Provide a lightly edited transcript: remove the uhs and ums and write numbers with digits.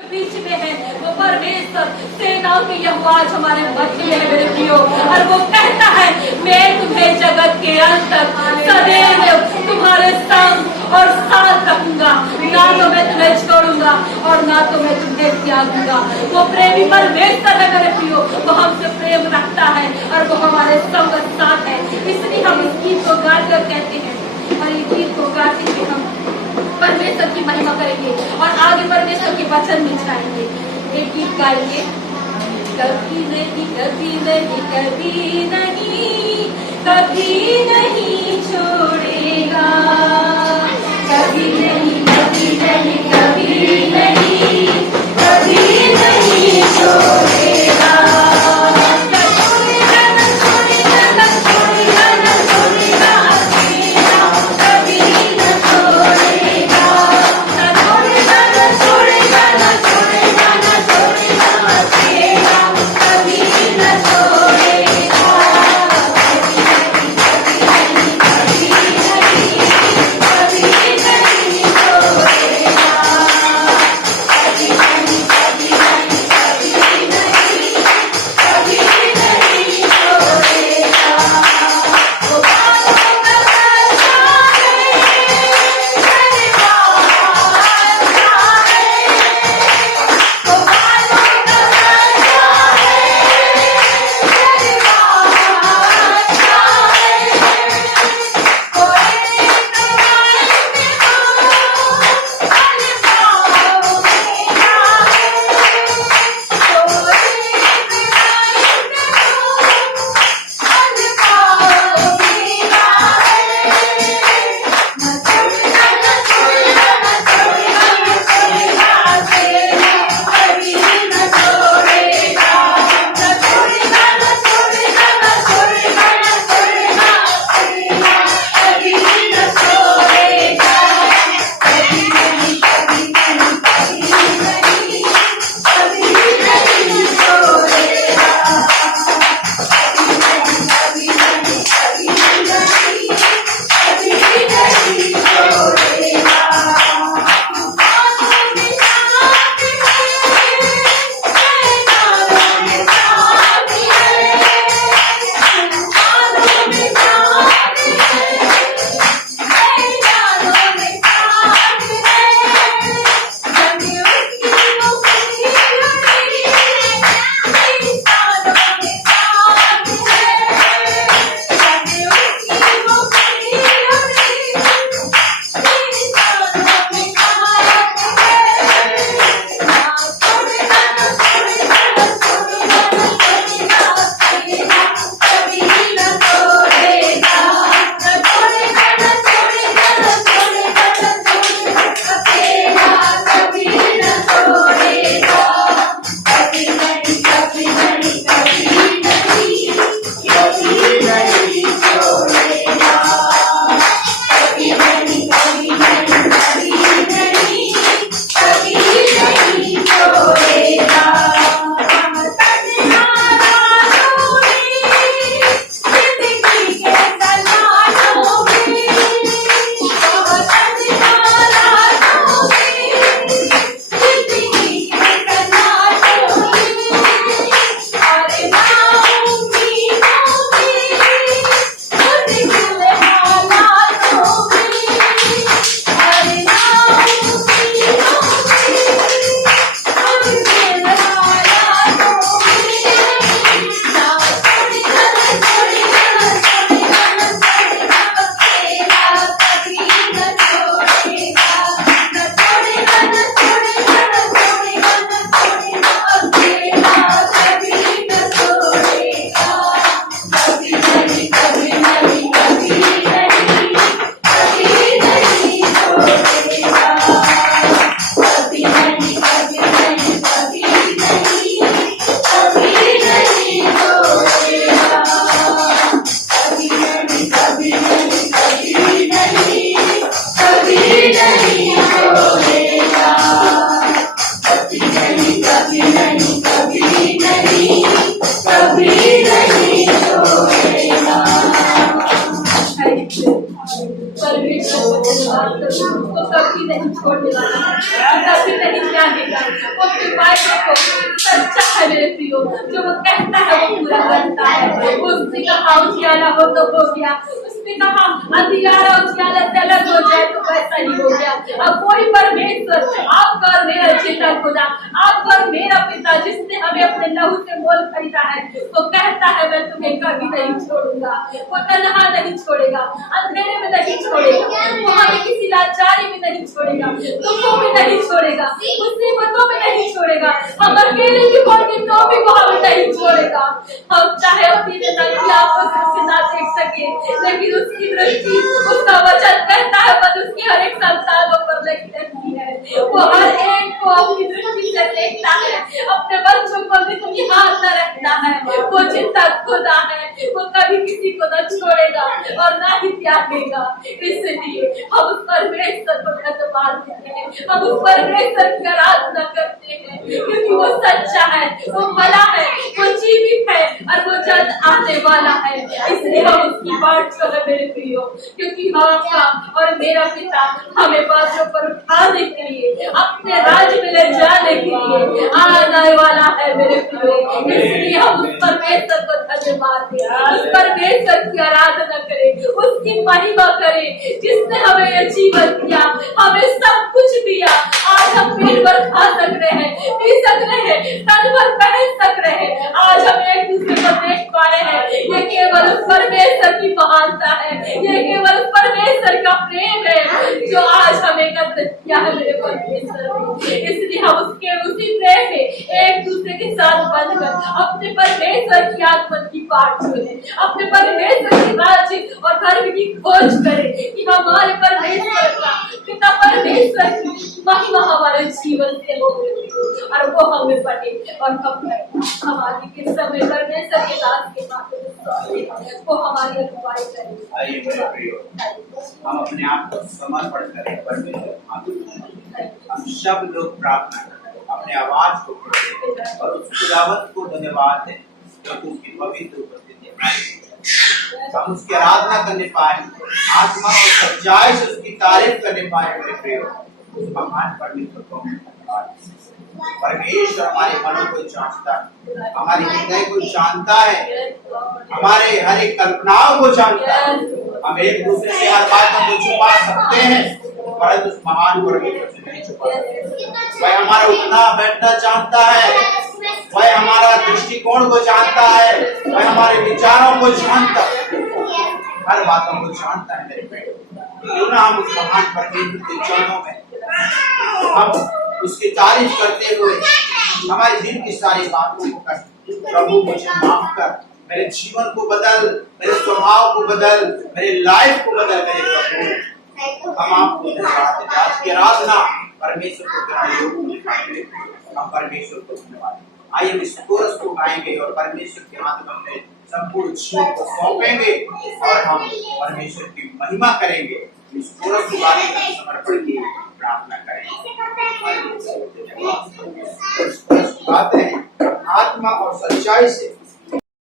बीच में है वो परमेश्वर सेनाओं के यहोवा आज हमारे मध्य में है मेरे प्रियो। और वो कहता है मैं तुम्हें जगत के अंत तक सदैव तुम्हारे संग और साथ रखूंगा, ना तो मैं तुम्हें छोड़ूंगा और ना तो मैं तुम्हें त्यागूंगा। वो प्रेमी परमेश्वर है मेरे प्रियो, वो हमसे प्रेम रखता है और वो हमारे संग और साथ है। इसलिए हम इस गीत को गाकर कहते हैं और इस गीत को गाते हुए हम परमेश्वर की महिमा करेंगे और आगे परमेश्वर के वचन में जाएंगे। एक गीत गाएंगे, कभी नहीं कभी नहीं कभी नहीं कभी नहीं छोड़ेगा, कभी नहीं कभी नहीं कभी नहीं कभी नहीं छोड़ेगा। देखो सच्चा है मेरे प्रियो, जो वो कहता है वो पूरा करता है। उसने कहा उजियाला हो तो हो गया, उसने कहा अंधियारा उजियाला से अलग हो जाए तो वैसा ही हो गया। अब वही परमेश्वर आपका और मेरा जिंदा खुदा, आपका और मेरा पिता जिसने हमें अपने लहू से मोल खरीदा है, वो कहता है मैं तुम्हें कभी नहीं छोड़ूंगा। वो तन्हा नहीं छोड़ेगा, अंधेरे में नहीं छोड़ेगा, वो हमें किसी लाचारी में नहीं छोड़ेगा, दुखों में नहीं छोड़ेगा, मुसीबतों में नहीं छोड़ेगा। हम अकेले भी होंगे तो भी वो हमें नहीं छोड़ेगा। हम चाहे अपनी नंगी आंखों से ना देख सके, लेकिन उसकी दृष्टि, उसका वचन कहता है पर उसकी हर एक संतानों पर लगी रहती है। वो हर एक को अपनी दृष्टि से देखता है, अपने बच्चों को भी निहारता रहता है। वो जिंदा खुदा है, वो कभी किसी को न छोड़ेगा और ना ही त्यागेगा। इसलिए हम उस परमेश्वर को धन्यवाद देते हैं, हम उस परमेश्वर की आराधना करते हैं, क्योंकि वो सच्चा है, वो भला है, वो जीवित है और वो जल्द आने वाला है। इसलिए हम उसकी बाट जो है मेरे प्रियो, क्योंकि आपका और मेरा पिता हमें बातों पर उठाने के लिए, अपने राज्य में ले जाने के लिए आने वाला है मेरे प्रियो। इसलिए हम उस परमेश्वर को धन्यवाद दें, उस परमेश्वर की आराधना करें, उसकी महिमा करें, जिसने हमें ये जीवन दिया, हमें सब कुछ दिया। आज हम पेट भर खा सक रहे हैं, पी सक रहे हैं, तन भर पहन सक रहे हैं, आज हम एक दूसरे को देख पा रहे हैं। ये केवल उस परमेश्वर की महानता है, ये केवल उस परमेश्वर का प्रेम है जो आज हमें एकत्र किया है मेरे परमेश्वर ने। इसलिए हम उसके उसी प्रेम में एक दूसरे के साथ बंधकर अपने परमेश्वर की आत्मा की बाट सुने, अपने परमेश्वर की राज्य और धर्म की खोज करें कि हमारे परमेश्वर का पिता परमेश्वर की महिमा हमारे जीवन से हो और वो हमें बने और हम आगे के समय परमेश्वर के दास के माध्यम वो हमारी अगुवाई करें। आइए मेरे प्रियो, हम अपने आप को समर्पण करें परमेश्वर। हम सब लोग प्रार्थना करें, अपने आवाज को खोलें और उस खुदावंत को धन्यवाद दें जो उसकी पवित्र उपस्थिति है। हम उसकी आराधना करने पाए, आत्मा और सच्चाई से उसकी तारीफ करने पाए मेरे प्रियो। उस महान परमेश्वर को धन्यवाद। परमेश्वर हमारे मनों को जानता है, हमारे हृदय को जानता है, हमारे हर एक कल्पनाओं को जानता है। हम एक दूसरे से हर बातों को छुपा सकते हैं, परंतु उस महान परमेश्वर से नहीं छुपा सकते। वह हमारा उठना बैठना जानता है, वह हमारा दृष्टिकोण को जानता है, वह हमारे विचारों को जानता है, हर बातों को जानता है मेरे बेटे। क्यों ना हम उस महान परमेश्वर के चरणों में हम उसकी तारीफ करते हुए हमारे दिल की सारी बातों को कर। प्रभु मुझे माफ कर, मेरे जीवन को बदल, मेरे स्वभाव को बदल, मेरे लाइफ को बदल मेरे प्रभु। हम आपको धन्यवाद देते हैं। आज की आराधना परमेश्वर को करने योग्य हम परमेश्वर को धन्यवाद। आइए हम इस कोरस को गाएंगे और परमेश्वर के हाथ में अपने संपूर्ण जीवन को सौंपेंगे और हम परमेश्वर की महिमा करेंगे। इस कोरस को समर्पण की प्रार्थना करेंगे। आत्मा और सच्चाई से